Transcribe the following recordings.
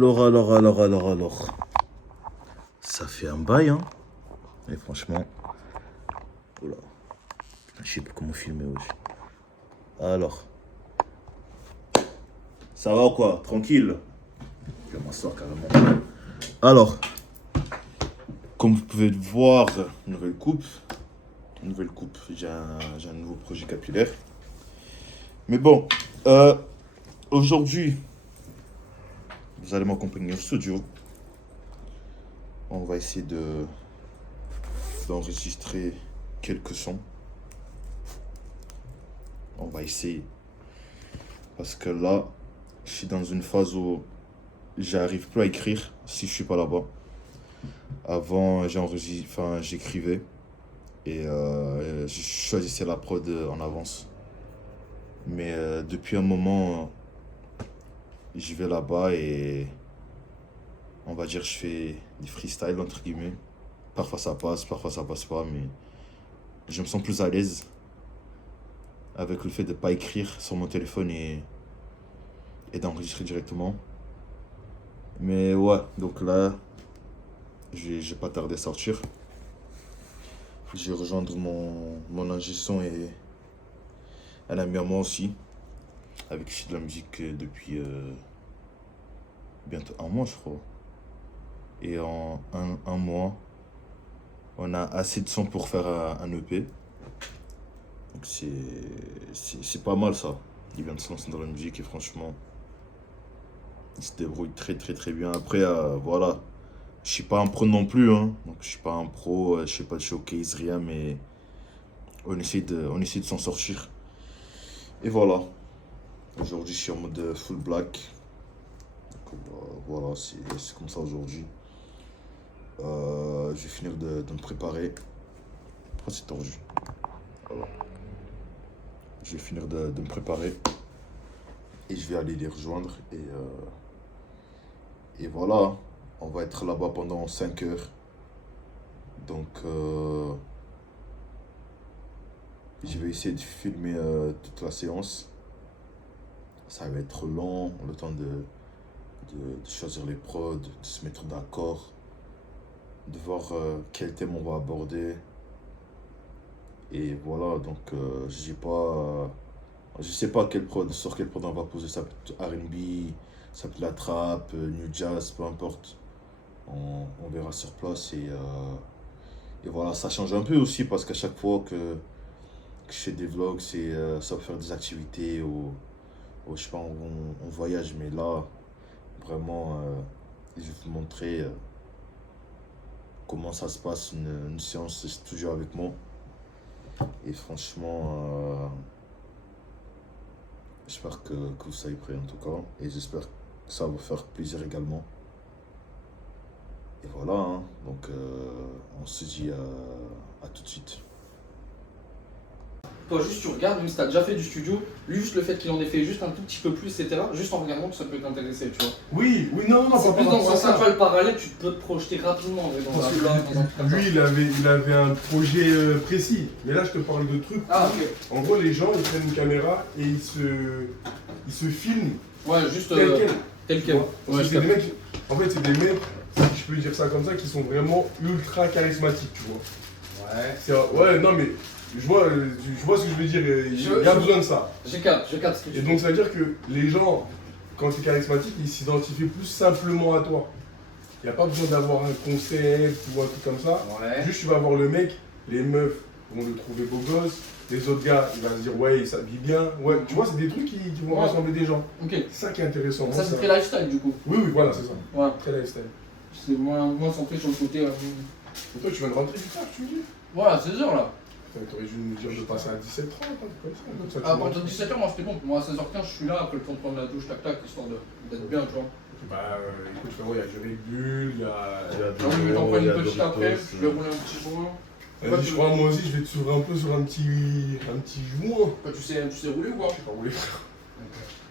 Alors. Ça fait un bail, hein. Et franchement. Oula. Je sais pas comment filmer aussi. Alors. Ça va ou quoi? Tranquille? Je vais m'asseoir carrément. Alors. Comme vous pouvez le voir, nouvelle coupe. J'ai un nouveau projet capillaire. Mais bon, aujourd'hui, vous allez m'accompagner au studio. On va essayer d'enregistrer quelques sons. On va essayer. Parce que là, je suis dans une phase où j'arrive plus à écrire si je suis pas là-bas. Avant, j'écrivais et je choisissais la prod en avance. Mais depuis un moment, j'y vais là-bas et on va dire je fais des freestyles entre guillemets. Parfois ça passe pas, mais je me sens plus à l'aise avec le fait de ne pas écrire sur mon téléphone et d'enregistrer directement. Mais ouais, donc là, j'ai pas tardé à sortir. Je vais rejoindre mon ingé son et un ami à moi aussi, avec qui je fais de la musique depuis bientôt un mois, je crois. Et en un mois, on a assez de sons pour faire un EP. Donc c'est pas mal ça. Il vient de se lancer dans la musique et franchement, il se débrouille très bien. Après, voilà, je suis pas un pro non plus, hein. Donc je suis pas un pro, je fais pas de showcase, rien, mais on essaie de s'en sortir. Et voilà. Aujourd'hui, je suis en mode full black. Donc, voilà, c'est comme ça aujourd'hui. Je vais finir de me préparer. Pourquoi c'est tordu? Voilà. Je vais finir de me préparer. Et je vais aller les rejoindre. Et voilà. On va être là-bas pendant 5 heures. Donc, je vais essayer de filmer toute la séance. Ça va être long, le temps de choisir les prods, de se mettre d'accord, de voir quel thème on va aborder. Et voilà, donc je sais pas sur quel prod on va poser. Ça peut être R&B, ça peut être la trap, new jazz, peu importe. On verra sur place et voilà, ça change un peu aussi parce qu'à chaque fois que je fais des vlogs, ça va faire des activités ou je sais pas, on voyage, mais là, vraiment, je vais vous montrer comment ça se passe une séance studio avec moi. Et franchement, j'espère que vous soyez prêts en tout cas. Et j'espère que ça va vous faire plaisir également. Et voilà, hein. Donc on se dit à tout de suite. Toi, juste tu regardes, même si t'as déjà fait du studio, lui, juste le fait qu'il en ait fait juste un tout petit peu plus, etc., juste en regardant, ça peut t'intéresser, tu vois. Oui, non, C'est plus dans ce sens-là, tu vois, le parallèle, tu peux te projeter rapidement dans parce un que plan, dans un truc comme ça. lui, il avait un projet précis. Mais là, je te parle de trucs. Ah, ok. En gros, les gens, ils prennent une caméra et ils se filment Ouais, juste tel quel. tel quel. Parce que c'est des mecs, en fait, c'est des mecs, si je peux dire ça comme ça, qui sont vraiment ultra charismatiques, tu vois. Ouais, non, mais je vois ce que je veux dire. Il y a besoin de ça. Je capte ce que tu Et donc, ça veut dire que les gens, quand tu es charismatique, ils s'identifient plus simplement à toi. Il n'y a pas besoin d'avoir un concept ou un truc comme ça. Ouais. Juste, tu vas voir le mec, les meufs vont le trouver beau gosse. Les autres gars, il va se dire, ouais, il s'habille bien. Ouais, tu vois, c'est des trucs qui vont rassembler des gens. Ok. C'est ça qui est intéressant. Ça, c'est très lifestyle, du coup. Oui, voilà, c'est ça. Ouais. Très lifestyle. C'est moins centré sur le côté. Et toi, tu viens de rentrer du taf, tu me dis? Voilà, 16 heures là. T'aurais dû me dire de passer à 17h30, comme ça. À partir de 17h, moi c'était bon. Moi à 16h15, je suis là après le temps de prendre la douche, tac, histoire d'être bien, tu vois. Bah, écoute, frérot, il y a du Red Bull, il y a. J'ai envie de t'en prendre une petite après, je vais rouler un petit joint. Vas-y, je crois, moi aussi, je vais te suivre un peu sur un petit joint. Toi, tu sais rouler ou quoi? Je sais pas rouler.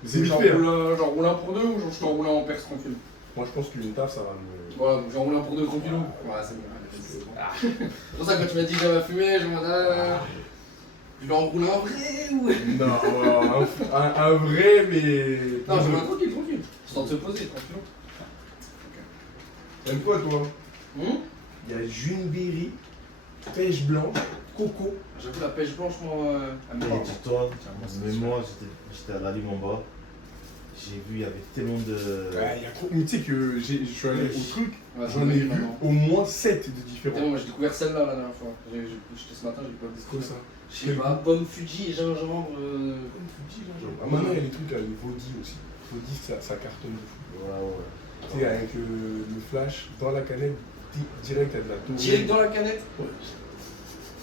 Mais c'est C'est vite genre fait. Hein. roule un pour deux ou genre je t'en roule un en perse tranquille? Moi, je pense qu'une taf, ça va me. Ouais, donc j'en roule un pour deux tranquillou. Ouais, c'est bon. C'est pour ça que quand tu m'as dit que j'avais fumé, je me disais. Je vais en rouler un vrai ou. Non, un vrai, mais. Non, je roule un tranquille. Histoire de se poser, tranquillou. T'aimes quoi, toi? Hum Il y a Juneberry, pêche blanche, coco. J'avoue, la pêche blanche, moi, elle me Et parle. dis-toi, mais moi j'étais à la Lime en bas, j'ai vu, il y avait tellement de. Il y a trop. Mais tu sais que je suis allé au truc, Ouais, j'en ai vu maintenant. au moins 7 de différents. Putain, moi j'ai découvert celle-là la dernière fois. J'étais ce matin, j'ai pas C'est quoi découvert. ça? Je sais pas, pomme Fuji, gingembre. Ah, maintenant, il y a les trucs avec les Vaudi aussi. Vaudi, ça cartonne de fou. Ouais. Tu sais, avec le flash dans la canette, direct à de la tour. Direct dans la canette.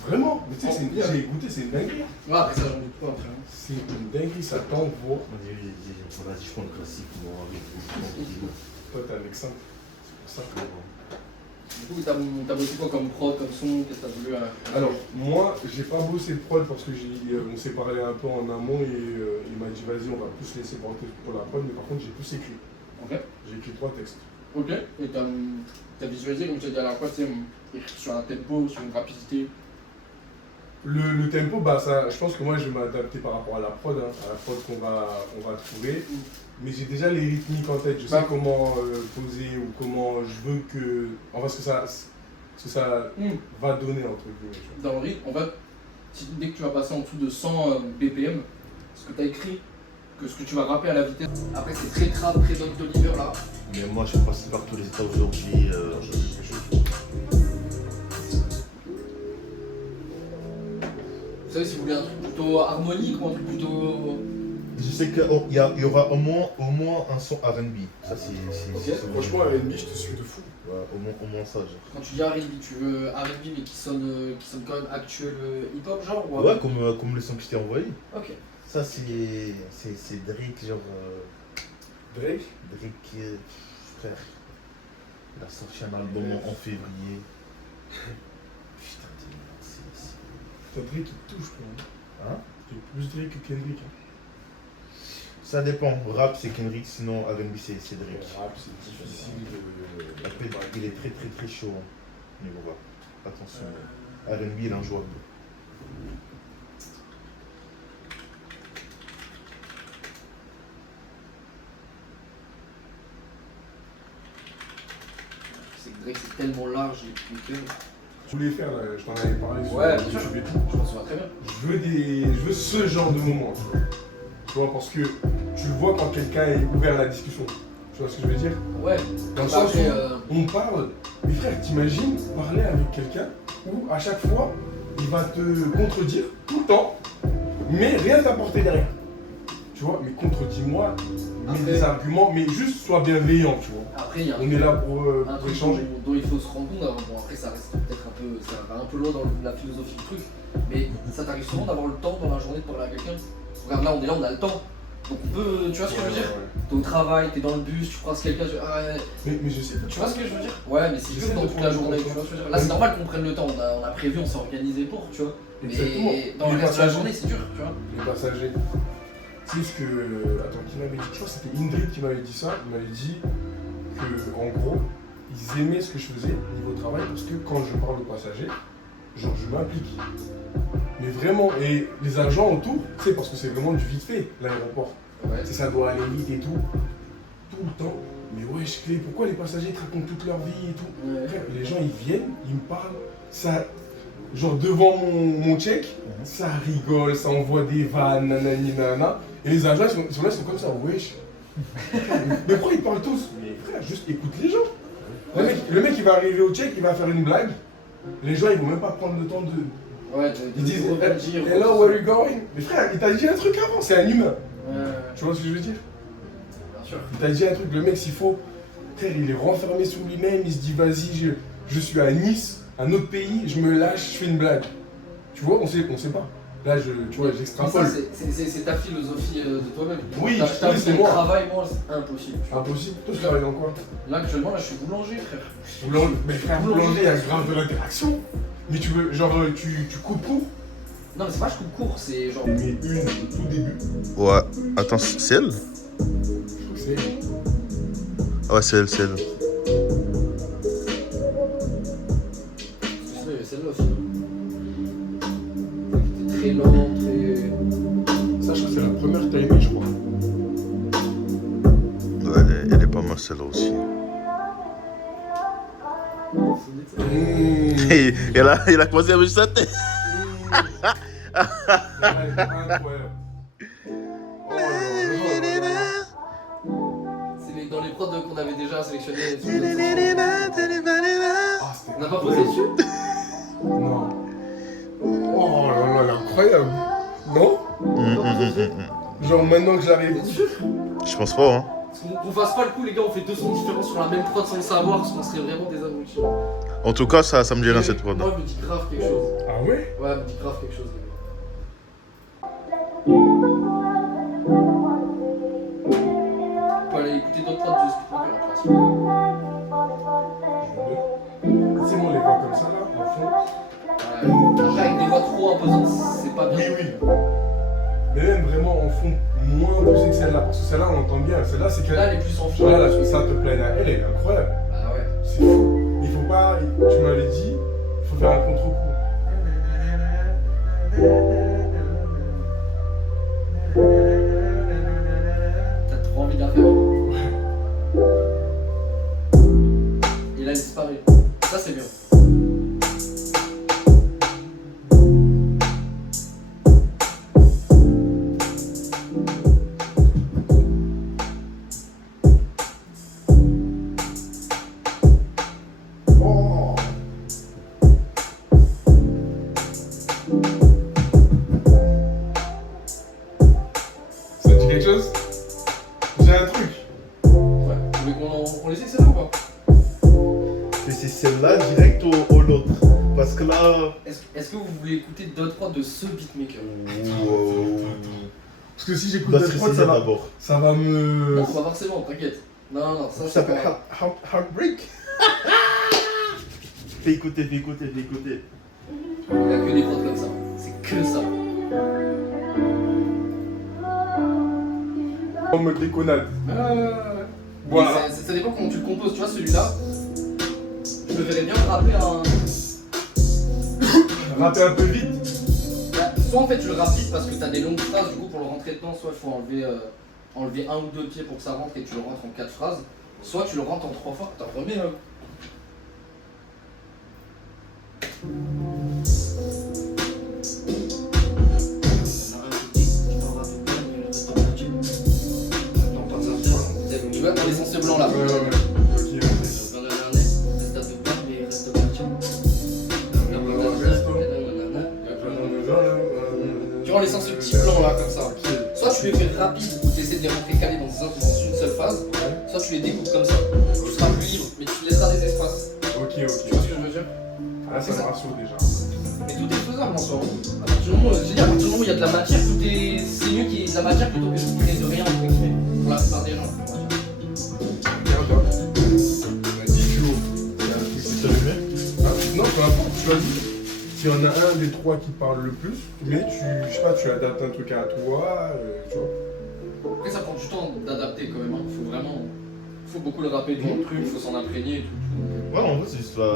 Vraiment? Mais tu sais, Oh, bien. j'ai goûté, c'est une dinguerie. Ouais, après ça, j'en doute pas après. C'est une dinguerie, ça t'envoie. Vas-y, je prends le classique, moi, avec vous. Toi, t'es avec 5. C'est pour ça que. Du coup, t'as bossé quoi comme prod, comme son? Qu'est-ce que t'as voulu Alors, moi, j'ai pas bossé le prod parce que on s'est parlé un peu en amont et il m'a dit vas-y, on va plus laisser porter pour la prod, mais par contre, j'ai plus écrit. Ok. J'ai écrit 3 textes. Ok. Et t'as visualisé, comme tu as dit à la fois, tu sais, écrit sur un tempo, sur une rapidité. Le tempo, bah ça, je pense que moi je vais m'adapter par rapport à la prod qu'on va trouver. Mais j'ai déjà les rythmiques en tête, je sais comment poser ou comment je veux que. Enfin, ce que ça va donner entre guillemets. Dans le rythme, en fait, dès que tu vas passer en dessous de 100 BPM, ce que tu as écrit, que ce que tu vas rapper à la vitesse. Après, c'est très trap, très Doc d'Oliver là. Mais moi, je suis passé par tous les états aujourd'hui. Vous savez, si vous voulez un truc plutôt harmonique ou un truc plutôt. Je sais qu'il y aura au moins un son R&B. Ça, c'est Franchement, R&B, je te suis de fou. Ouais, au moins ça, genre. Quand tu dis R&B, tu veux R&B mais qui sonne quand même actuel hip-hop genre ou Ouais, comme le son que je t'ai envoyé. Ok. Ça, c'est Drake, genre. Drake? Drake, frère. Il a sorti un album en février. Putain, c'est. T'as Drake qui te touche, quoi. Hein? C'est plus Drake que Kendrick. Ça dépend. Rap, c'est Kendrick, sinon R&B, c'est Drake. Rap, c'est difficile de. Après, il est très très très chaud niveau rap. Attention. R&B, il est injouable. C'est que Drake c'est tellement large les week-ends. Je voulais faire, là, je t'en avais parlé sur Ouais, bien sûr. YouTube et tout. Je m'en souviens très bien. Je veux ce genre de moment, tu vois, parce que tu le vois quand quelqu'un est ouvert à la discussion. Tu vois ce que je veux dire? Ouais. Dans le Bah, sens après, où on parle, mais frère, t'imagines parler avec quelqu'un où à chaque fois, il va te contredire tout le temps, mais rien t'apporter derrière. Tu vois, mais contredis-moi, mets Après- des arguments, mais juste sois bienveillant, tu vois. Après, il y a On est là pour un truc échanger. dont il faut se rendre compte. Alors, bon, après, ça reste peut-être un peu, ça va un peu loin dans la philosophie du truc, mais ça t'arrive souvent d'avoir le temps dans la journée de parler à quelqu'un. Regarde, là, on a le temps. Donc on peut, tu vois ce que je veux dire? T'es au travail, t'es dans le bus, tu croises quelqu'un, Mais je sais pas. tu vois ce que je veux dire? Ouais, mais c'est J'essaie juste dans de toute la prendre journée, le tu temps. vois ce que je veux dire? Là, c'est normal qu'on prenne le temps, on a prévu, on s'est organisé pour, tu vois. Exactement. Mais dans Les le reste de la passagers. journée, c'est dur, tu vois. Les passagers. Tu sais ce que. Attends, qui m'avait dit? Je crois que c'était Ingrid qui m'avait dit ça. Il m'avait dit que, en gros, ils aimaient ce que je faisais niveau travail parce que quand je parle aux passagers, genre je m'implique. Mais vraiment, et les agents autour, tu sais, parce que c'est vraiment du vite fait, l'aéroport. Ouais. Tu sais, ça doit aller vite et tout. Tout le temps. Mais ouais, pourquoi les passagers te racontent toute leur vie et tout? Ouais. Frère, les gens ils viennent, ils me parlent, ça, genre devant mon check, ça rigole, ça envoie des vannes, nanani nanana. Et les agents ils sont là, ils sont comme ça, wesh. Mais pourquoi ils parlent tous? Mais frère, juste écoute les gens. Le mec il va arriver au check, il va faire une blague. Les gens ils vont même pas prendre le temps de. Ouais, Ils disent dire. hello, where you going? Mais frère, il t'a dit un truc avant, c'est un humain. Ouais, Tu vois ce que je veux dire? bien sûr. Il t'a dit un truc, le mec s'il faut, frère, il est renfermé sur lui-même, il se dit vas-y, je suis à Nice, un autre pays, je me lâche, je fais une blague. Tu vois, on sait pas. Là, tu vois, Mais j'extrapole. ça, c'est ta philosophie de toi-même. Oui, T'as oui, c'est le moi. travail, moi, c'est impossible. tu vois. Impossible. Toi, tu travailles dans quoi? Là, actuellement, là, je suis boulanger, frère. Mais frère, boulanger, il y a grave de l'interaction. Mais tu veux, genre, tu coupes court? Non, mais c'est pas je coupe court, c'est genre. Mais une au tout début. Ouais, attends, c'est elle? Je crois que c'est. Ah ouais, c'est elle. Sinon, il y avait celle-là aussi. C'était très lent, très. Ça, je crois que c'est la première timée, je crois. Ouais, elle est pas mal celle-là aussi. Et il a commencé à bouger sa tête. Incroyable. Oh là là. C'est dans les prods qu'on avait déjà sélectionnés. Ah, c'était On n'a pas posé dessus? Non. Oh là là, incroyable. Non? Genre maintenant que j'arrive. T'es sûr? Je pense pas, hein. Qu'on fasse pas le coup, les gars, on fait deux sons différents sur la même prod sans le savoir, parce qu'on serait vraiment des abrutis. En tout cas, ça me dit rien cette prod. Moi, je me dis grave quelque chose. Ah ouais? Ouais, elle me dit grave quelque chose, les gars. On peut aller écouter d'autres prods de Speedmaker en principe. C'est bon les voix comme ça là, en fond. Ouais. Après, avec des voix trop imposantes, c'est pas bien. Oui, oui. Mais même vraiment en fond moins poussé que celle-là. Parce que celle-là on entend bien. Celle-là c'est que. Là, elle est plus sans fil. Voilà, la ça te plaît là. Elle est incroyable. Ah ouais. C'est fou. Il faut pas. Tu m'avais dit, il faut faire un contre-coup. T'as trop envie de la faire. Il a disparu. Ça, c'est bien. Oh. Ça te dit quelque chose? J'ai un truc. Ouais. Vous voulez qu'on les essaie celle-là ou pas? C'est celle-là direct ou l'autre? Parce que là. Est-ce que vous voulez écouter d'autres prods de ce beatmaker? Parce que si j'écoute Bah, des c'est prods, ça d'abord. ça va me. Non, pas forcément, t'inquiète. Non, ça Ça c'est s'appelle pas... Heartbreak. Fais écouter, fais écouter, fais écouter. Il n'y a que des prods comme ça. C'est que ça. En mode déconnade. Voilà. Ça dépend comment tu le composes. Tu vois, celui-là, je me verrais bien rapper un... Rapper un peu vite. Bah, soit en fait tu le rappes vite parce que t'as des longues phrases, du coup pour le rentrer dedans, soit il faut enlever un ou deux pieds pour que ça rentre et tu le rentres en 4 phrases, soit tu le rentres en 3 fois. T'en remets Tu vois, dans les sens blancs là. Ok, Tu rends les sens petits blancs là comme ça. Soit tu les fais rapides ou tu essaies de les rentrer calés dans une seule phase, soit tu les découpes comme ça. Tu seras plus libre, mais tu laisseras des espaces. ok. Tu vois ce que je veux dire? Ah, ça me rassure déjà. Mais tout est faisable en soi. À partir du moment où, je veux dire, à partir du moment où il y a de la matière, c'est mieux qu'il y ait de la matière plutôt que qu'il n'y ait de rien entre guillemets. Pour la plupart des gens. Tiens, toi. 10 jours. C'est ça le mieux? Non, peu importe, tu choisis. S'il y en a un des trois qui parle le plus, mais je sais pas, tu adaptes un truc à toi, tu vois. Après ça prend du temps d'adapter quand même. Faut vraiment. Faut beaucoup le rapper devant le truc, faut s'en imprégner et tout. Ouais, en vrai, c'est juste la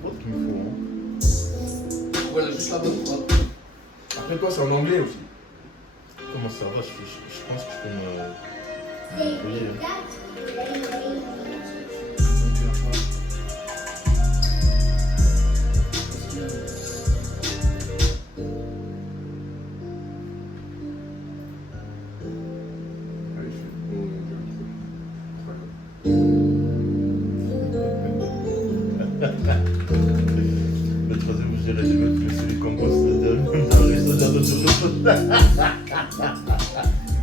prod qu'il me faut. Hein. Ouais, juste la bonne prod. Après, toi, c'est en anglais aussi. Comment ça va? Je pense que je peux me débrouiller, hein. Allez, je fais bon, Le troisième, je dirais, je vais mettre celui qu'on bosse dans le resto,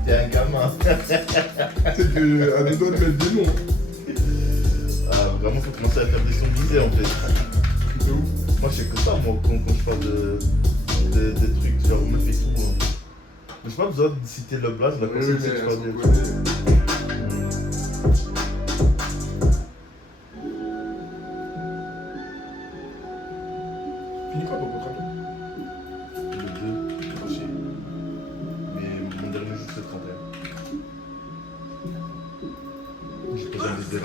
T'es un gamin. c'est que à des doigts de mettre des noms. Ah, vraiment, faut commencer à faire des sons visés en fait. De ouf. Moi, je sais que ça, moi, quand je parle de trucs, genre, on me fait tout. Hein. Mais j'ai pas besoin de citer le blast, la Oui, personne mais sait que je elles parle sont de connues. Fini quoi ton contrat toi? Le 2, Prochain. mais mon dernier jour, c'est le 31. J'ai pas besoin de se Du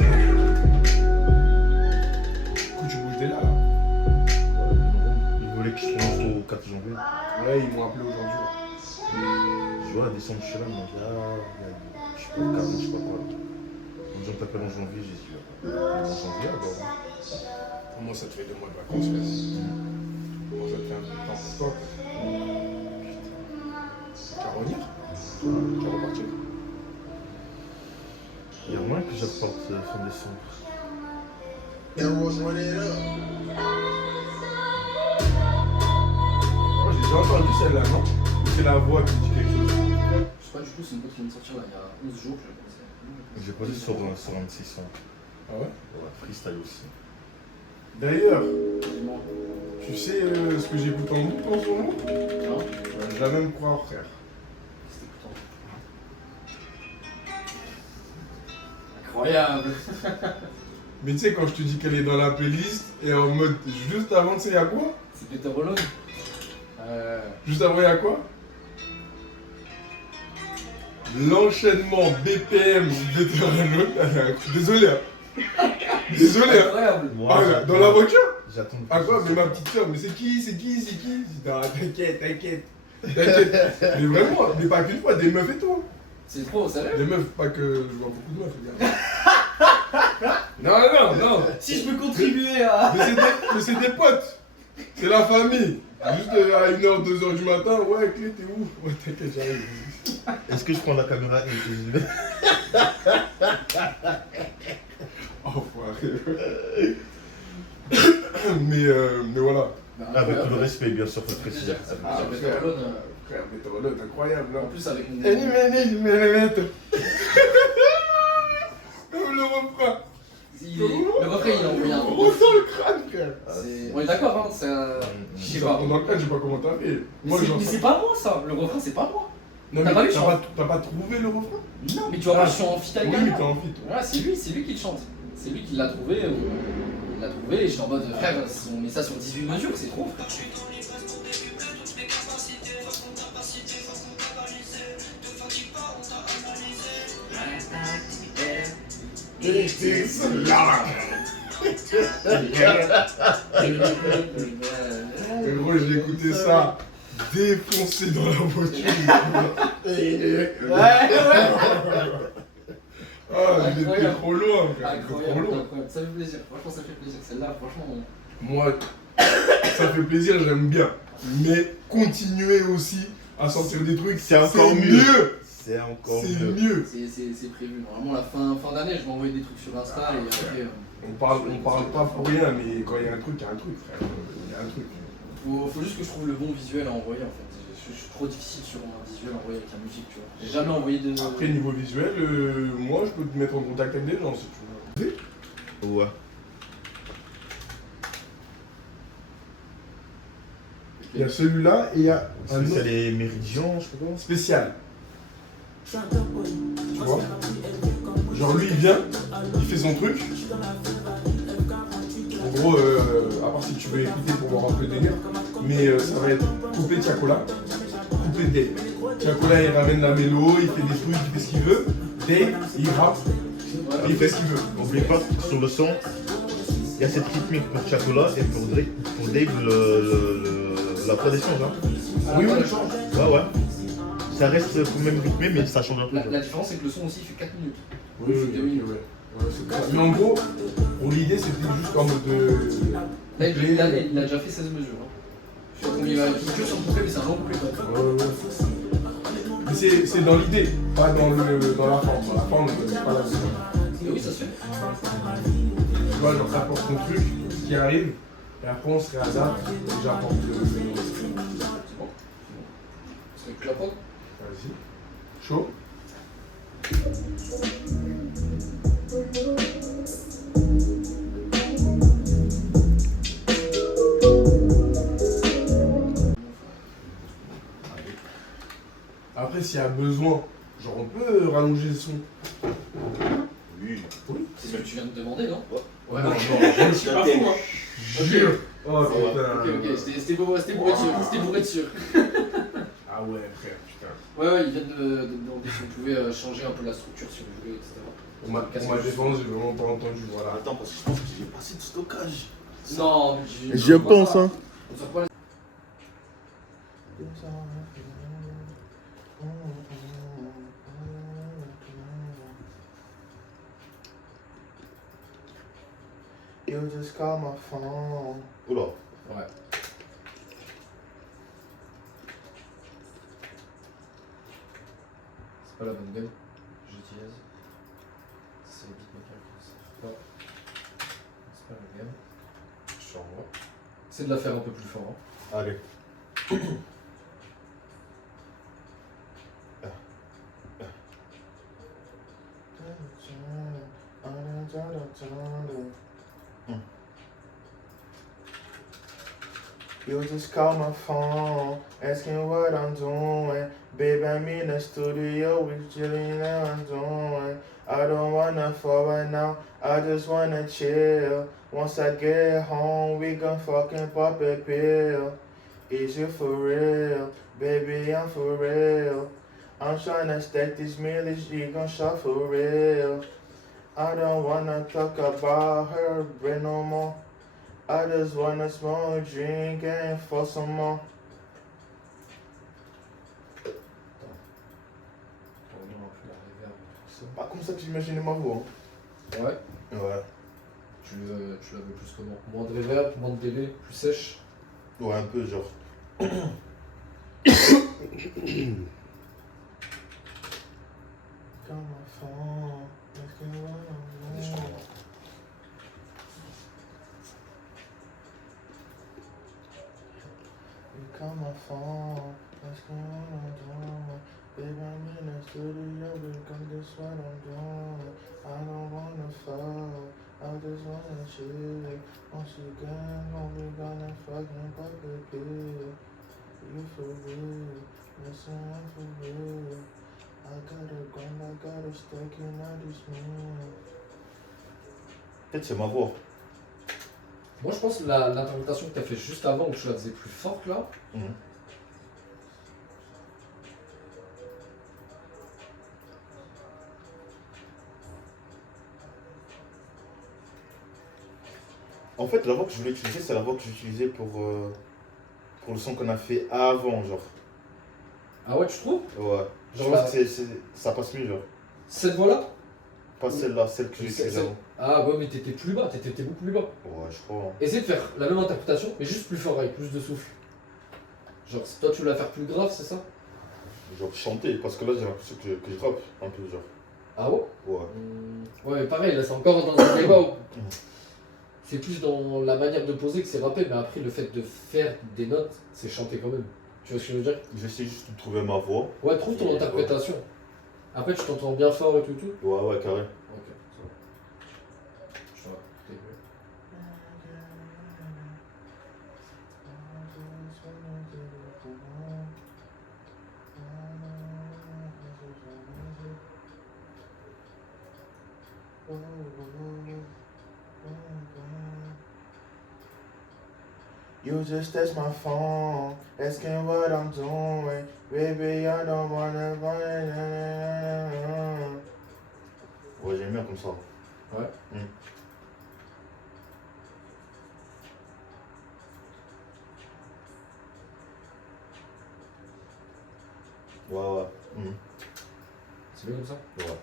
coup, tu bouges dès là. Il voulait que je commence au 4 janvier. Ouais, ils m'ont appelé aujourd'hui. Je vois la descente, je suis là, mais je suis pas calme, je sais pas quoi. On de gens t'appellent en janvier, j'ai dit, en janvier alors. Moi, ça te fait 2 mois de vacances, frère. Moi, ça te fait un peu de temps pour toi. Tu vas revenir? Tu vas repartir? Il y a moins que j'apporte fin décembre. Oh, j'ai déjà entendu celle-là, non? Ou c'est la voix qui dit quelque chose? Je sais pas du tout, c'est une pote qui vient de sortir là il y a 11 jours, je pense. J'ai posé sur un 600. Ah ouais? Ouais, freestyle aussi. D'ailleurs, Dis-moi. tu sais ce que j'écoute en boucle en ce moment? Non? Ouais, je vais même croire, frère. C'était écoutant. Incroyable! Mais tu sais, quand je te dis qu'elle est dans la playlist, et en mode juste avant, tu sais, il y a quoi? C'est Peter Holland? Juste avant, il y a quoi? L'enchaînement BPM Better Alone. Désolé, hein. Désolé, hein. Incroyable! Ah, là, dans la voiture? J'attends. Ah quoi, mais ma petite soeur, mais c'est qui? Non, t'inquiète. Mais vraiment, mais pas qu'une fois, des meufs et tout. C'est trop, sérieux? Des meufs, pas que je vois beaucoup de meufs, regarde. Non. Si je peux contribuer à. Mais c'est des potes. C'est la famille. Juste à 1h, 2h du matin, ouais, clé, t'es où? Ouais, t'inquiète, j'arrive. Est-ce que je prends la caméra et que je vais. Oh, mais voilà. Avec tout le respect, bien sûr, faut le préciser. Ah, Peter Holland. Frère, Better Alone, incroyable, là. En plus, avec une. Le refrain. Le refrain, il a envoyé un. On ressent le crâne, frère. On est d'accord, hein? C'est un. Je sais pas. Dans le cas, je sais pas comment t'as fait. Moi, Mais j'en c'est pas moi ça, le refrain c'est pas moi. Non, T'as mais pas vu, t'as pas trouvé le refrain? Non, mais tu vois, moi je suis en fit avec Oui, un mais gars. t'es en fit. Ouais, c'est lui qui le chante. C'est lui qui l'a trouvé. Il l'a trouvé et j'étais en mode frère, si on met ça sur 18 mesures, c'est trop frère. Et c'est cela. Et gros, j'ai écouté ça défoncé dans la voiture. Ah, il était Incroyable. trop loin, frère. Il était trop Incroyable, loin. incroyable. Ça fait plaisir, franchement ça fait plaisir. Celle-là, franchement. Moi, ça fait plaisir, j'aime bien. Mais continuer aussi à sortir des trucs, C'est encore mieux. C'est encore C'est mieux. mieux. C'est prévu. Normalement, la fin d'année, je vais envoyer des trucs sur Insta et après. On parle pas pour rien, mais quand il y a un truc, il y a un truc, frère. Il y a un truc. Faut juste que je trouve le bon visuel à envoyer en fait. Je suis trop difficile sur un visuel à envoyer avec la musique, tu vois. J'ai jamais envoyé de. Après, niveau visuel, moi, je peux te mettre en contact avec des gens si tu veux. Ouais. Il y a celui-là et il y a un C'est autre les méridians, je sais pas comment. spécial. Tu vois? Genre, lui, il vient, il fait son truc. En gros, à part si tu veux écouter pour voir un peu de délire, mais ça va être coupé Tiakola, coupé Dave. Tiakola, il ramène la mélo, il fait des trucs, il fait ce qu'il veut. Dave, il rappe, et il fait ce qu'il veut. N'oublie pas que sur le son, il y a cette rythmique pour Chacola et pour Dave, la voix d'échange. Hein. Oui, le oui. change. Ouais. Ça reste quand même rythmé, mais ça change un peu. La différence, c'est que le son aussi fait 4 minutes. Oui, ouais, c'est ça. Mais en gros, pour l'idée, c'était juste en mode de. Là, il a déjà fait 16 mesures. Hein. Je sais pas combien il va que sur le couplet, mais c'est un long couplet quand même. Ouais. Mais c'est dans l'idée, pas dans la forme. Dans la forme, c'est pas la même. Et oui, ça se fait. Tu vois, genre, t'apportes ton truc, ce qui arrive, et après on se réadapte, et j'apporte le. C'est bon. C'est avec la prod. Vas-y. Chaud. Après, s'il y a besoin, genre on peut rallonger le son. Oui. C'est ce que tu viens de demander, non? Ouais, non, je suis pas fou, hein. Jure. Oh putain. C'était pour être sûr. C'était pour être sûr. Ah ouais, frère, putain. Ouais, il vient de demander si on pouvait changer un peu la structure si vous voulez, etc. On m'a défendu, j'ai vraiment pas entendu, voilà. Attends, parce que je pense que j'ai pas assez de stockage. Non, mais J'y pense, hein. On sort pas la... just call my phone. Oula. Ouais. C'est pas la bonne gamme. J'utilise. C'est les beatmakers qui ne savent pas. C'est pas la gamme. Je te renvoie. C'est de la faire un peu plus fort. Hein. Allez. You just call my phone, asking what I'm doing. Babe, I'm in the studio with Jillian and I'm doing. I don't wanna fall right now, I just wanna chill. Once I get home, we gon' fucking pop a pill. Is you for real? Baby, I'm for real. I'm tryna stack these millions, you gon' shop for real. I don't wanna talk about her brain no more. I just wanna smoke, drink, and fuck some more. C'est pas comme ça que j'imaginais ma voix. Ouais. Ouais. Tu la veux plus comment? Moins de reverb, moins de délai, plus sèche? Ouais, un peu genre. Allez, je te renvoie. You call my phone, asking what I'm doing. Babe, I'm in the studio because that's what I'm doing. I don't wanna fall, I just wanna chill. Once you get home, we gonna fucking pop a pill. You for real, listen, I'm for real. I gotta grind, I gotta stack in all this meal. Peut-être c'est ma voix. Moi, je pense que l'interprétation que tu as fait juste avant, où tu la faisais plus forte là, En fait, la voix que je voulais utiliser, c'est la voix que j'utilisais pour le son qu'on a fait avant, genre. Ah ouais, tu trouves? Ouais. Genre Je là, pense que ça passe mieux, genre. cette voix-là? Pas celle-là, celle que j'ai utilisée avant. Ah ouais, mais t'étais plus bas, t'étais beaucoup plus bas. Ouais, je crois. Essaye de faire la même interprétation, mais juste plus fort, avec plus de souffle. Genre, toi, tu veux la faire plus grave, c'est ça? Genre chanter, parce que là, j'ai l'impression que je rappe un peu, genre. Ah ouais? Ouais. Ouais, mais pareil, là, c'est encore dans un débat où c'est plus dans la manière de poser que c'est rappé, mais après, le fait de faire des notes, c'est chanter quand même. Tu vois ce que je veux dire? J'essaie juste de trouver ma voix. Ouais, trouve ton interprétation. Après, tu t'entends bien fort et tout. Ouais, ouais, carré. Ok, ça va. Je te raconte. You just text my phone, asking what I'm doing. Baby, I don't wanna. Ouais, j'aime bien comme ça. Ouais. Ouais, ouais. C'est bien comme ça? Ouais.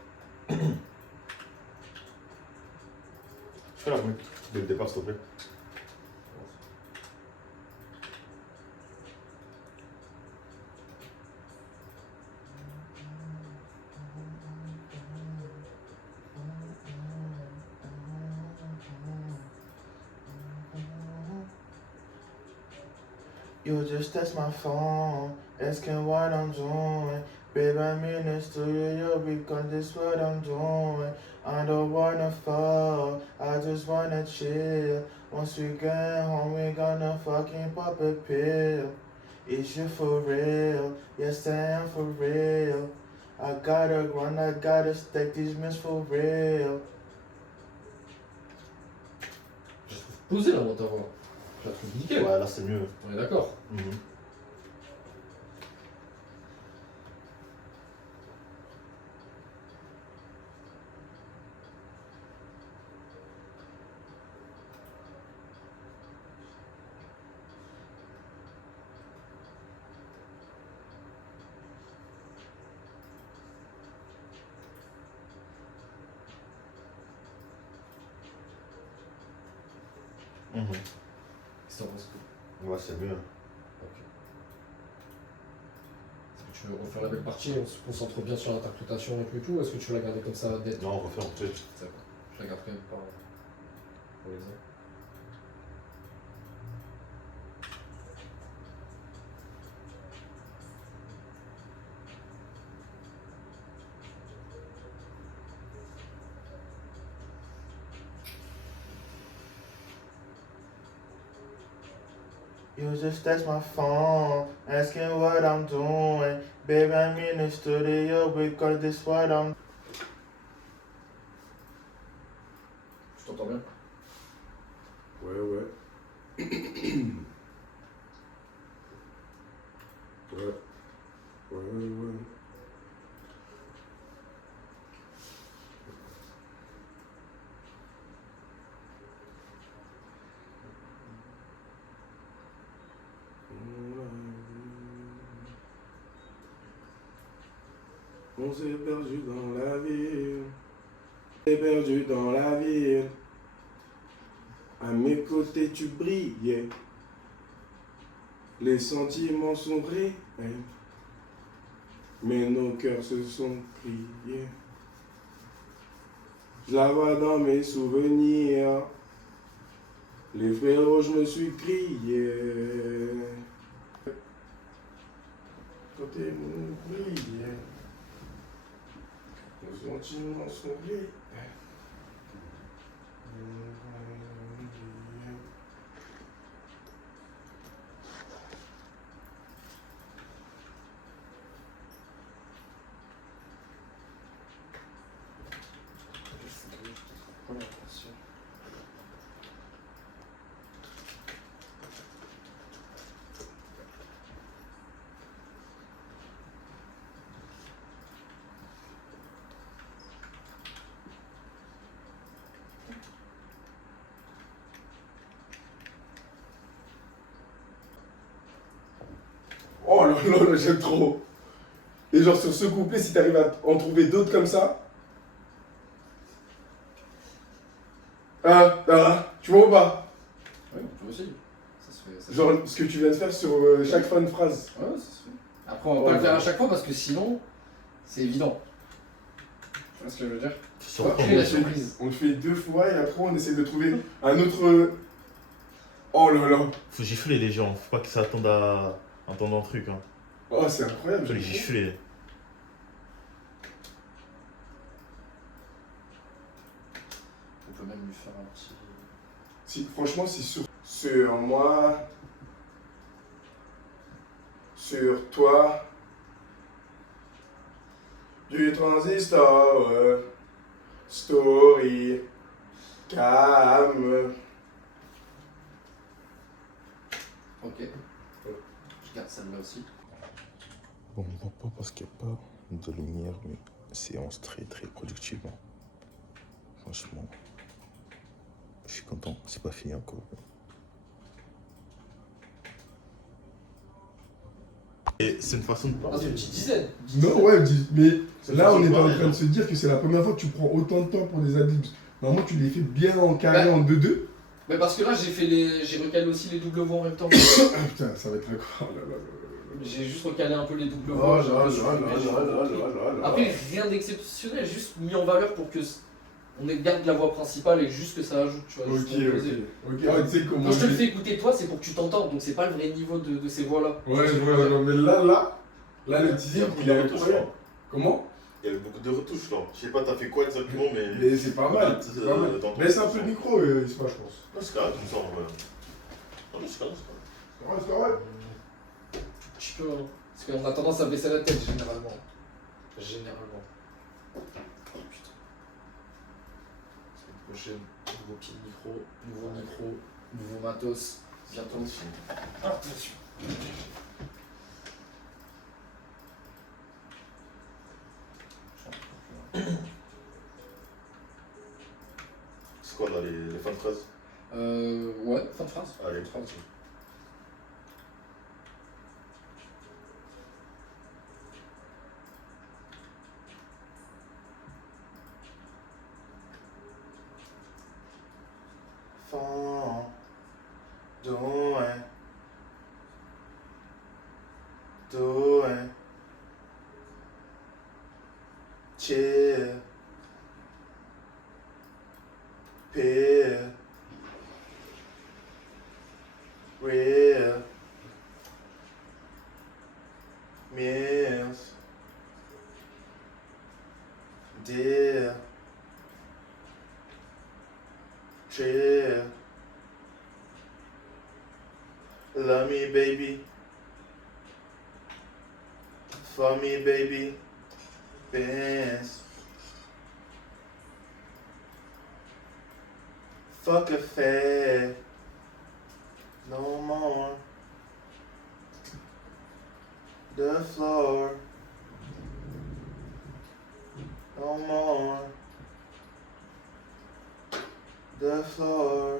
Je fais la remix dès le départ, s'il te plaît. You just text my phone, asking what I'm doing. Babe, I'm in the studio because this what I'm doing. I don't wanna fall, I just wanna chill. Once we get home, we gonna fucking pop a pill. Is you for real? Yes, I am for real. I gotta run, I gotta stack these meals for real. Je trouve posée là, moi, ta voix. Je la trouve nickel. Ouais, là c'est mieux. On est d'accord. Qu'est-ce que t'en penses? Ouais, c'est mieux. Ok. Est-ce que tu veux refaire la belle partie, on se concentre bien sur l'interprétation et tout, ou est-ce que tu veux la garder comme ça net? Non, on refait en fait. D'accord. Je la garde quand même pas pour les uns. You just text my phone, asking what I'm doing. Baby, I'm in the studio because this what I'm. Tu t'entends bien? Ouais, ouais. Ouais. Ouais, ouais. On s'est perdu dans la ville. On s'est perdu dans la ville. À mes côtés, tu brillais. Les sentiments sont réels. Mais nos cœurs se sont criés. Je la vois dans mes souvenirs. Les frérots, je me suis crié. Côté nous brillait. Nos sentiments sont réels. Première version. Oh là là là, j'aime trop. Et genre sur ce couplet, si t'arrives à en trouver d'autres comme ça. Tu vois ou pas? Ouais, on peut aussi. Ça se fait. Ça se Genre ce que tu viens de faire sur chaque fin de phrase. fait. Ouais, ça se fait. Après, on va pas le faire à chaque fois parce que sinon, c'est évident. Tu vois ce que je veux dire? Sur Faut créer la surprise. On le fait 2 fois et après on essaie de trouver un autre. Oh là là. Faut gifler les gens, faut pas qu'ils s'attendent à entendre un truc. Hein. Oh, c'est incroyable. Faut les j'aime trop. gifler. On peut même lui faire un petit. Si, franchement, c'est sur moi, sur toi, du transistor, story, cam. Ok. Je garde celle-là aussi. Bon, on voit pas parce qu'il n'y a pas de lumière, mais séance très très productivement. Franchement, je suis content, c'est pas fini encore. Et c'est une façon de Ah, c'est parler. une petite dizaine. Non, ouais, mais C'est là, une on est façon en de train de se dire que c'est la première fois que tu prends autant de temps pour des adlibs. Normalement, tu les fais bien en carré, en 2-2. Mais parce que là, j'ai recalé aussi les doubles voix en même temps. Ah putain, ça va être incroyable. Oh là là là là. J'ai juste recalé un peu les doubles Oh voix. là j'ai un là peu là supprimé, là j'ai là là repris. là là là. Après, rien d'exceptionnel, juste mis en valeur pour que on garde la voix principale et juste que ça ajoute, tu vois. Ok, juste pour poser. ok. Ah, tu sais comment. Quand je te le fais écouter toi, c'est pour que tu t'entendes, donc c'est pas le vrai niveau de ces voix-là. Ouais, je vois, non, mais là, le teaser, il est incroyable. Comment? Il y avait beaucoup de retouches là. Je sais pas, t'as fait quoi exactement, mais. Mais c'est pas mal. C'est pas mal. Laisse un peu le micro, Isma, je pense. Non, c'est carré, tu me sens. Non, mais c'est carré, c'est carré. Ouais, c'est pas mal. Tu peux, hein. Parce qu'on a tendance à baisser la tête généralement. Généralement. Oh putain. Semaine prochaine, nouveau pied de micro, nouveau matos. Bientôt. Ah, attention. C'est quoi là, les fins de phrases? Ouais, fin de phrase. Allez, tranquille. Fin, chill, pill, real, meals, deal, chill, love me baby, for me baby, Benz. Fuck a fed, no more. The floor, no more. The floor.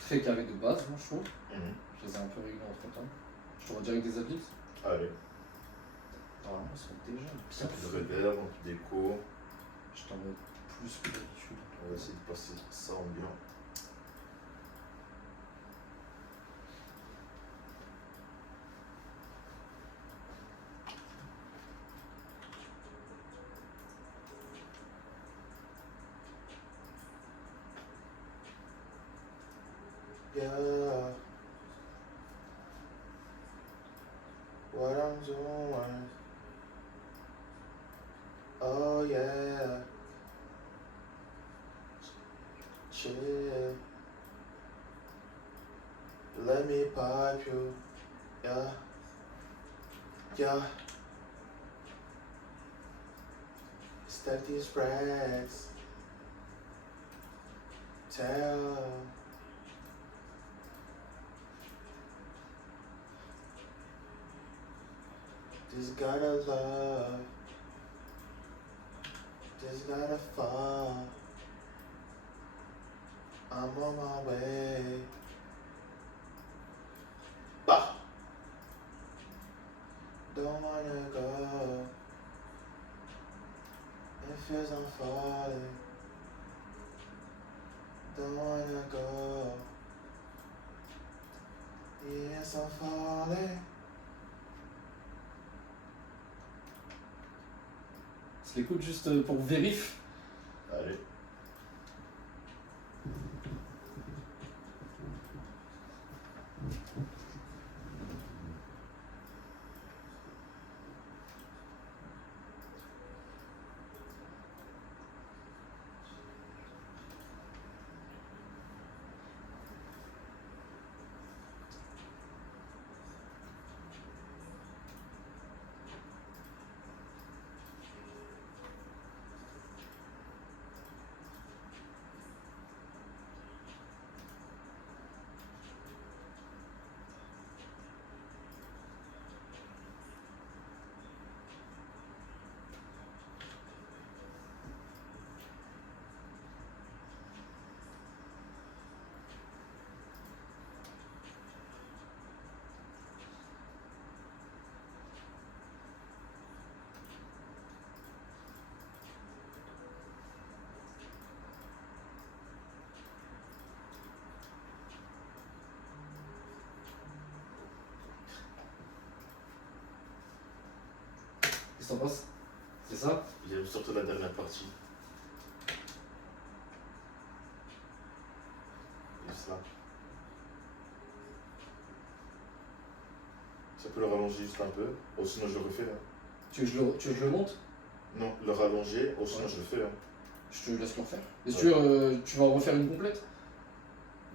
Très carré de base, moi je trouve. Mhm. Je les ai un peu réglés entre temps. Je te vois direct des habits. Allez, Normalement, ils sont déjà ça bien fait faits. réverb, déco. Je t'en mets plus que d'habitude. On va essayer de passer ça en bien. Yeah. What I'm doing. Oh yeah. Chill. Let me pipe you. Yeah. Yeah. Stack these racks. Tell. This gotta love. This gotta fall. I'm on my way. Bah. Don't wanna go. It feels I'm falling. Don't wanna go. Yes, I'm falling. Je l'écoute juste pour vérif. Allez. Qu'est-ce que t'en penses? C'est ça? J'aime surtout la dernière partie. Juste là. Ça peut le rallonger juste un peu. Oh, sinon je le refais. Hein. Tu veux que je le monte? Non, le rallonger. Oh, sinon Ouais. je le fais. Hein. Je te laisse le refaire. Est-ce Ouais. que tu vas en refaire une complète?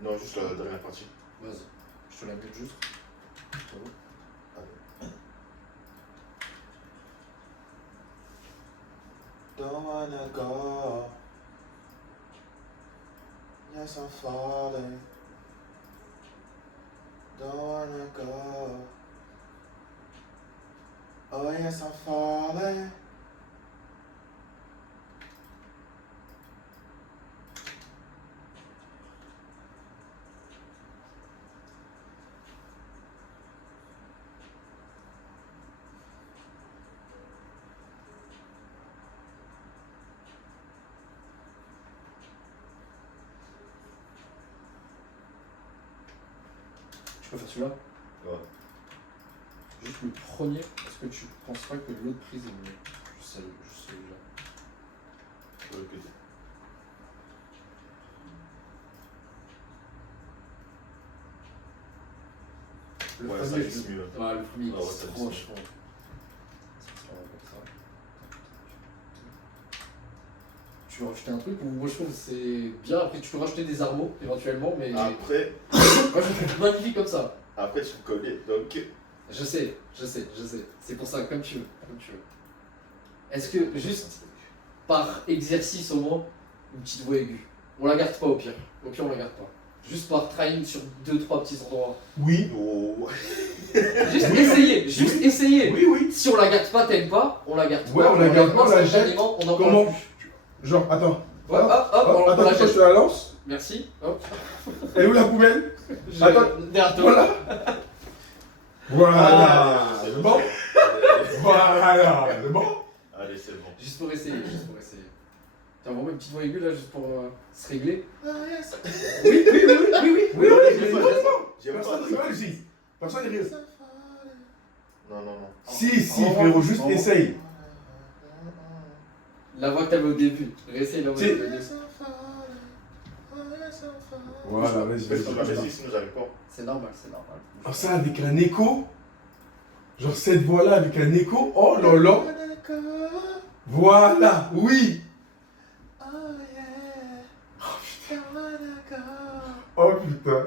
Non, juste la dernière partie. Vas-y, je te la mets juste. Don't wanna go. Yes, I'm falling. Don't wanna go. Oh, yes, I'm falling. Tu peux faire celui-là? Ouais. Juste le premier, est-ce que tu penses pas que l'autre prise est mieux? Juste celui-là. Le Ouais, premier, ça glisse mieux. Ouais, le premier, Ah ouais, c'est ça trop, glisse je trouve. Tu veux rajouter un truc ou moi je trouve que c'est bien, après tu peux rajouter des armeaux éventuellement, mais Après, moi je trouve magnifique comme ça. après tu me connais, donc. Je sais. C'est pour ça, comme tu veux. Est-ce que juste par exercice au moins, une petite voix aiguë, on la garde pas au pire on la garde pas. Juste par trying sur 2-3 petits endroits. Oui. Oh. Juste essayer. Oui. Si on la garde pas, t'aimes pas, on la garde pas. Ouais, on la garde pas, on la jette. instantanément, on en Comment? parle plus. Genre, attends. Ouais, hop, on Attends, la je jette. te la lance. Merci. Hop. Elle est où la poubelle? Attends. Derrière toi. Voilà. Voilà. C'est C'est bon? Voilà. C'est bon? Allez, c'est bon. Juste pour essayer. T'as vraiment une petite voix aiguë là, juste pour se régler. Oui. J'aime pas Personne ça. rigole ici. Personne ne rigole. Non. Si, frérot, juste essaye. La voix que t'avais au début. Réessaye la voix que Si. t'avais au début. Voilà, Vas-y, sinon j'arrive pas. C'est normal. Alors ça avec un écho. Genre cette voix-là avec un écho. Oh là là. Voilà, oui. Oh putain.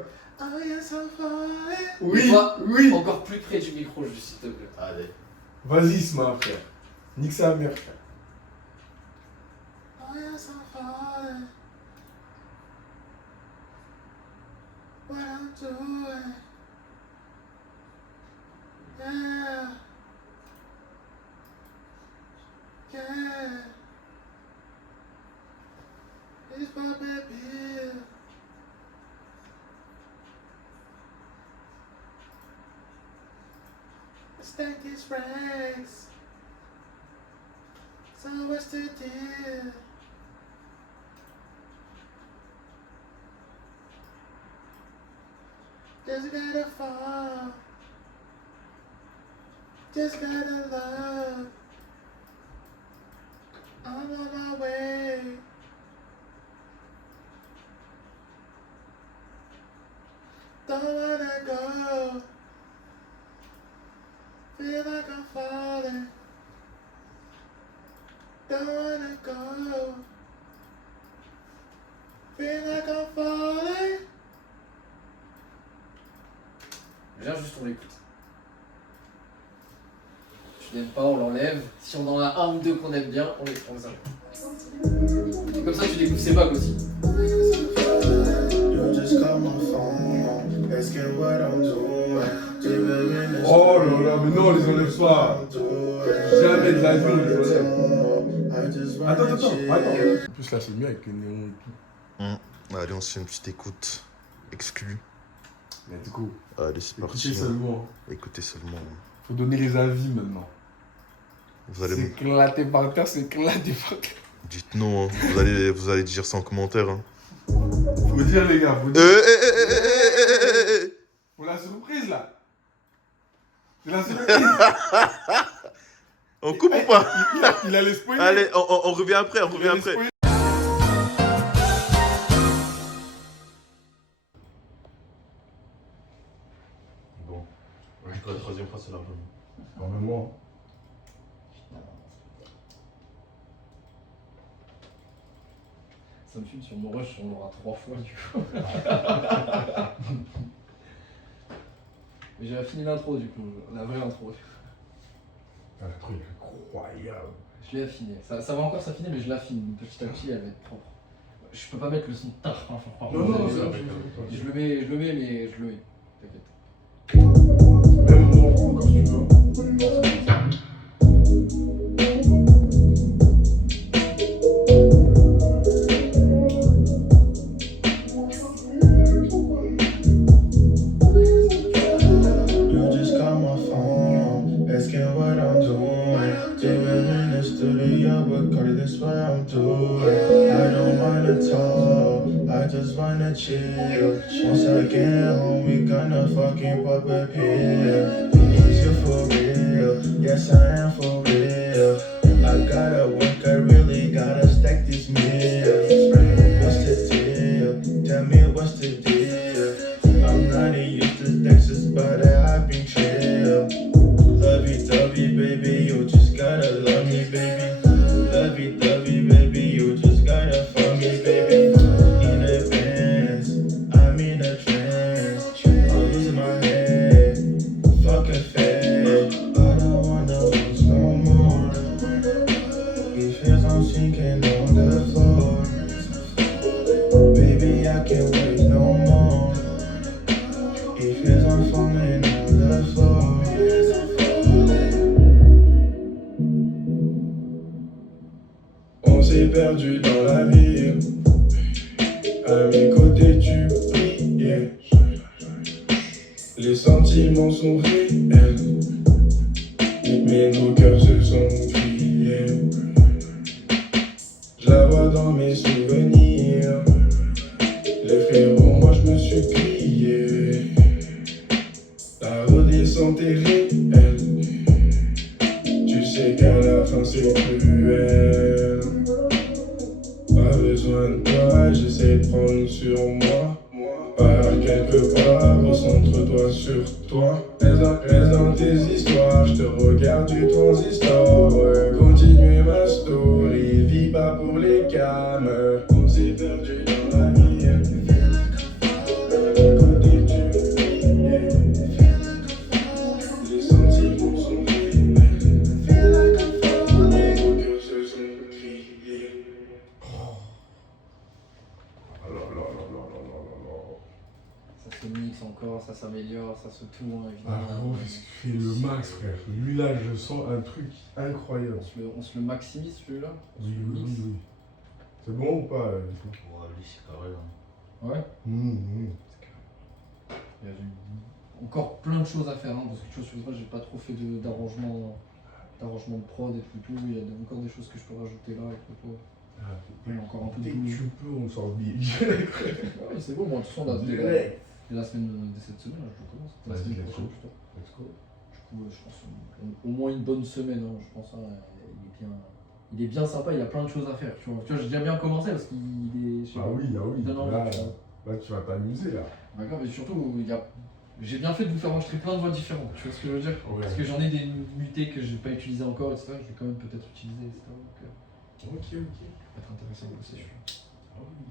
Oui, Toi, oui. Encore plus près du micro, juste s'il te plaît. Allez. Vas-y, Sma, frère. Nique sa mère, frère. Stack these rags. So what's the deal? Just gotta fall. Just gotta love. I'm on my way. Don't wanna go. Feel like I'm falling. Don't wanna go. Feel like I'm falling. Viens juste, on l'écoute. Tu n'aimes pas, on l'enlève. Si on en a un ou deux qu'on aime bien, on les enlève. Comme ça, tu découvres ses bugs aussi. Oh là là, mais non, on les enlève pas. Jamais de la vie, on les enlève. Attends. En plus, là, c'est mieux avec le néon et tout. Allez, on se fait une petite écoute exclue. Let's go. Allez, c'est parti. Écoutez seulement. Écoutez seulement. Faut donner les avis maintenant. Vous allez C'est éclaté par terre, c'est éclaté par terre. dites non, hein. Vous allez dire ça en commentaire. Hein. Faut dire, les gars, faut dire. Pour la surprise, là. C'est la surprise. On coupe ou pas? Il a les spoilers. Allez, on revient après, Il a les spoilers. Bon, la troisième fois, c'est largement. Quand même, moi. Ça me filme sur mon rush, on l'aura 3 fois du coup. Mais j'ai fini l'intro du coup, la vraie intro. Un truc incroyable. Je l'ai affiné. Ça va encore s'affiner, mais je l'affine. Petit à petit, elle va être propre. Je peux pas mettre le son de tarte, hein, faut pas. Non, Je le mets, mais je le mets. T'inquiète. même moi, quand tu veux. You just call my phone, asking what I'm doing. David in the studio, but Cardi, that's what I'm doing. I don't wanna talk, I just wanna chill. Once I get home, we gonna fucking pop a pill. Use your for real. Yes, I am for real. I gotta work, I really gotta stack this meal. What's the deal? Tell me what's the deal? I'm not used to Texas, but I've been chill. Lovey-dovey, baby, you just gotta love me, baby. Lovey-dovey, baby, you just gotta fuck me, baby. In advance, I'm in a trance. I'm losing my head, fucking fed. I don't wanna lose no more. It feels I'm sinking on the floor. Baby, I can't wait no more. It feels I'm falling on the floor. On s'est perdu dans la ville. À mes côtés tu brillais. Les sentiments sont réels, mais nos cœurs se sont grillés. Je la vois dans mes souvenirs. Les frérots, moi je me suis crié. La redescente est réelle. Tu sais qu'à la fin c'est cruel. Pas besoin de toi, j'essaie de prendre sur moi. Par quelque part, recentre-toi sur toi. Reste dans tes histoires, je te regarde du transistor. Continue ma story, vis pas pour les calmes. On s'est perdu dans la nuit. Côté tu brillais. Les sentiments sont réels. Nos cœurs se sont grillés. Ça se mixe encore, ça s'améliore, ça se tourne Ah, évidemment. gros, tu fais le max, frère. Lui, là, je sens un truc incroyable. On se le maximise celui-là. Oui, oui, oui, oui. C'est bon ou pas Ouais, lui, c'est carré. Hein. Ouais. Il y a encore plein de choses à faire, hein, parce que tu vois, sur les j'ai pas trop fait d'arrangement de prod et tout. Il y a encore des choses que je peux rajouter là avec le pot. Il y a encore un peu de Dès tout. que tu peux, on sort big. Ouais, c'est bon, moi de toute façon, dès la semaine de cette semaine, là, je commence. La Vas-y, semaine let's prochaine, go. plutôt. Let's go. Du coup, je pense au moins une bonne semaine, hein, je pense. Hein, il est bien sympa, il y a plein de choses à faire. Tu vois, j'ai déjà bien commencé parce qu'il est. Je sais Ah pas, oui, ah oui. il donne envie, Là, tu vois. là, tu vas t'amuser, là. D'accord, mais surtout, j'ai bien fait de vous faire enregistrer plein de voix différentes. Tu vois ce que je veux dire? Ouais. Parce que j'en ai des mutés que j'ai pas utilisées encore, etc. Je vais quand même peut-être utiliser, etc. Donc, Ok. ça va être intéressant de bosser celui-là.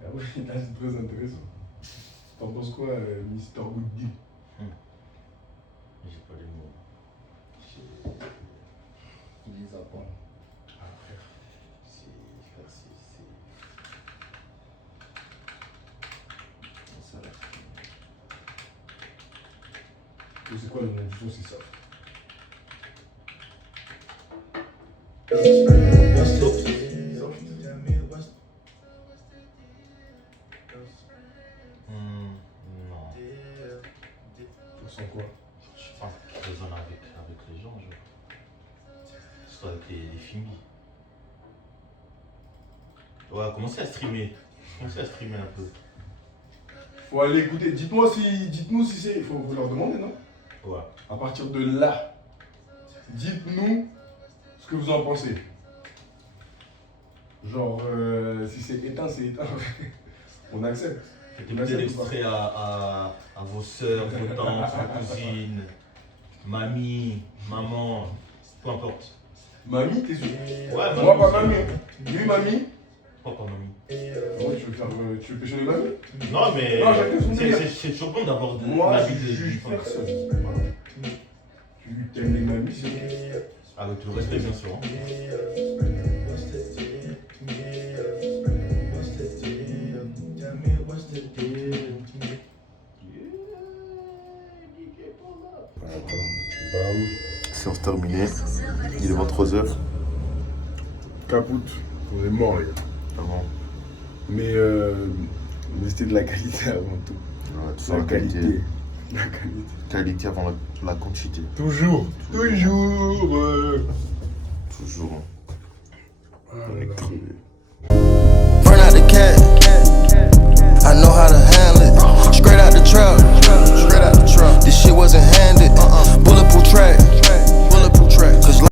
Ah oui, là, c'est très intéressant. T'en penses quoi, Mr. Woody? J'ai pas les mots. Il les a pas. Ah, frère. Ça a l'air. C'est quoi le nom du son? C'est ça. Non. Tu ressens quoi? Je pense qu'il résonne avec les gens, genre. Surtout avec les filles. Ouais, commencez à streamer. Commencez à streamer un peu. Faut aller écouter. Dites-nous si c'est. Il faut vous leur demander, non? Ouais. À partir de là, dites-nous ce que vous en pensez. Genre, si c'est éteint, c'est éteint. On accepte. Faites écouter l'extrait à vos soeurs, vos tantes, vos cousines, mamie, maman, peu importe. Mamie, t'es sûr? Ouais, Moi, pas mamie. Lui, mamie. Pourquoi pas mamie? Ouais, tu veux pêcher les mamies? Non, mais Non, chacun son délire. c'est toujours bon d'avoir de Moi, l'avis je de juge personne. Voilà. Tu aimes les mamies, c'est ok. avec tout le respect, bien sûr. Hein. Séance terminée. Il est 23h. Capoute. On est mort, les gars. Avant. Mais c'était de la qualité avant tout. Ouais, toujours la qualité. La qualité. Qualité avant la quantité. Toujours. Toujours. Ah On est là là. crevé.